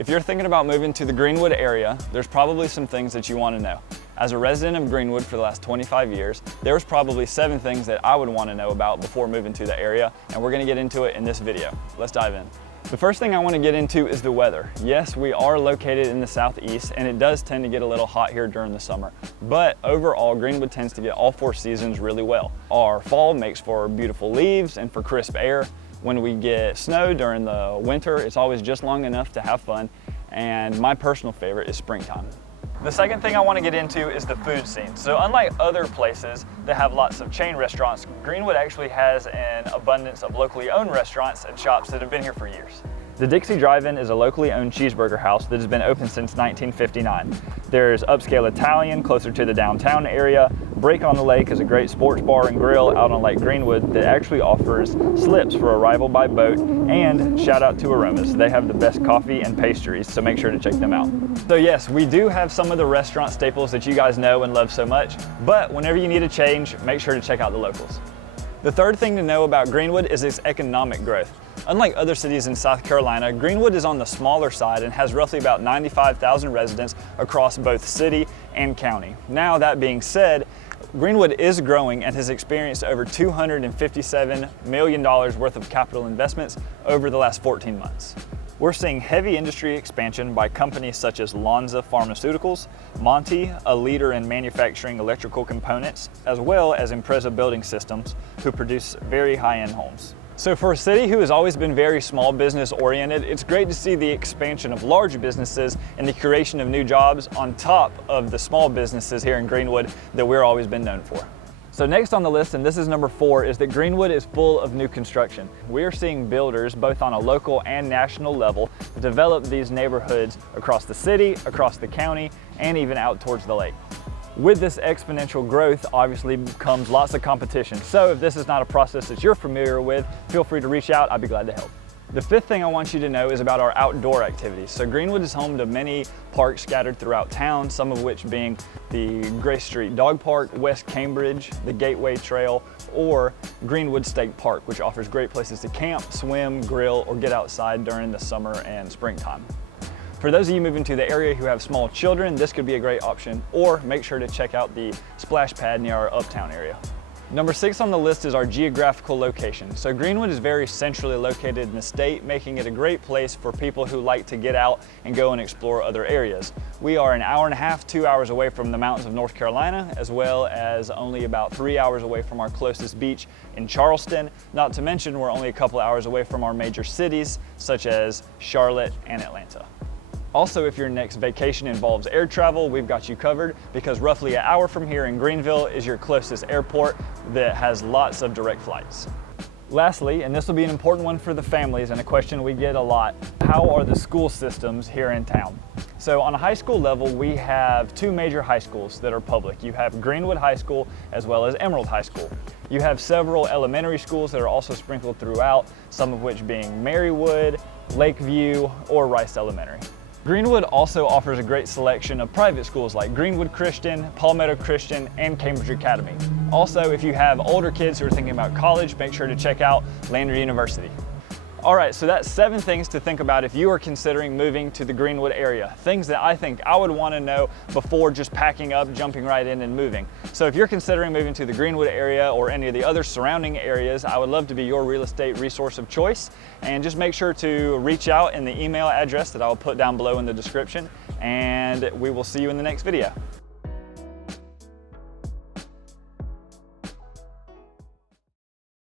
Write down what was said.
If you're thinking about moving to the Greenwood area, there's probably some things that you want to know. As a resident of Greenwood for the last 25 years, there's probably 7 things that I would want to know about before moving to the area, and we're going to get into it in this video. Let's dive in. The first thing I want to get into is the weather. Yes, we are located in the southeast, and it does tend to get a little hot here during the summer, but overall, Greenwood tends to get all 4 seasons really well. Our fall makes for beautiful leaves and for crisp air. When we get snow during the winter, it's always just long enough to have fun, and my personal favorite is springtime. The second thing I want to get into is the food scene. So unlike other places that have lots of chain restaurants, Greenwood actually has an abundance of locally owned restaurants and shops that have been here for years. The Dixie Drive-In is a locally owned cheeseburger house that has been open since 1959. There's upscale Italian closer to the downtown area. Break on the Lake is a great sports bar and grill out on Lake Greenwood that actually offers slips for arrival by boat, and shout out to Aromas. They have the best coffee and pastries, so make sure to check them out. So yes, we do have some of the restaurant staples that you guys know and love so much, but whenever you need a change, make sure to check out the locals. The third thing to know about Greenwood is its economic growth. Unlike other cities in South Carolina, Greenwood is on the smaller side and has roughly about 95,000 residents across both city and county. Now, that being said, Greenwood is growing and has experienced over $257 million worth of capital investments over the last 14 months. We're seeing heavy industry expansion by companies such as Lonza Pharmaceuticals, Monty, a leader in manufacturing electrical components, as well as Impreza Building Systems, who produce very high-end homes. So for a city who has always been very small business oriented, it's great to see the expansion of large businesses and the creation of new jobs on top of the small businesses here in Greenwood that we've always been known for. So next on the list, and this is number 4, is that Greenwood is full of new construction. We are seeing builders, both on a local and national level, develop these neighborhoods across the city, across the county, and even out towards the lake. With this exponential growth, obviously comes lots of competition. So if this is not a process that you're familiar with, feel free to reach out. I'd be glad to help. The fifth thing I want you to know is about our outdoor activities. So Greenwood is home to many parks scattered throughout town, some of which being the Grace Street Dog Park, West Cambridge, the Gateway Trail, or Greenwood State Park, which offers great places to camp, swim, grill, or get outside during the summer and springtime. For those of you moving to the area who have small children, this could be a great option, or make sure to check out the splash pad near our uptown area. Number 6 on the list is our geographical location. So Greenwood is very centrally located in the state, making it a great place for people who like to get out and go and explore other areas. We are an hour and a half, 2 hours away from the mountains of North Carolina, as well as only about 3 hours away from our closest beach in Charleston. Not to mention, we're only a couple hours away from our major cities, such as Charlotte and Atlanta. Also, if your next vacation involves air travel, we've got you covered, because roughly an hour from here in Greenville is your closest airport that has lots of direct flights. Lastly, and this will be an important one for the families and a question we get a lot, how are the school systems here in town? So on a high school level, we have 2 major high schools that are public. You have Greenwood High School as well as Emerald High School. You have several elementary schools that are also sprinkled throughout, some of which being Marywood, Lakeview, or Rice Elementary. Greenwood also offers a great selection of private schools like Greenwood Christian, Palmetto Christian, and Cambridge Academy. Also, if you have older kids who are thinking about college, make sure to check out Lander University. All right, so that's 7 things to think about if you are considering moving to the Greenwood area. Things that I think I would want to know before just packing up, jumping right in and moving. So if you're considering moving to the Greenwood area or any of the other surrounding areas, I would love to be your real estate resource of choice. And just make sure to reach out in the email address that I will put down below in the description, and we will see you in the next video.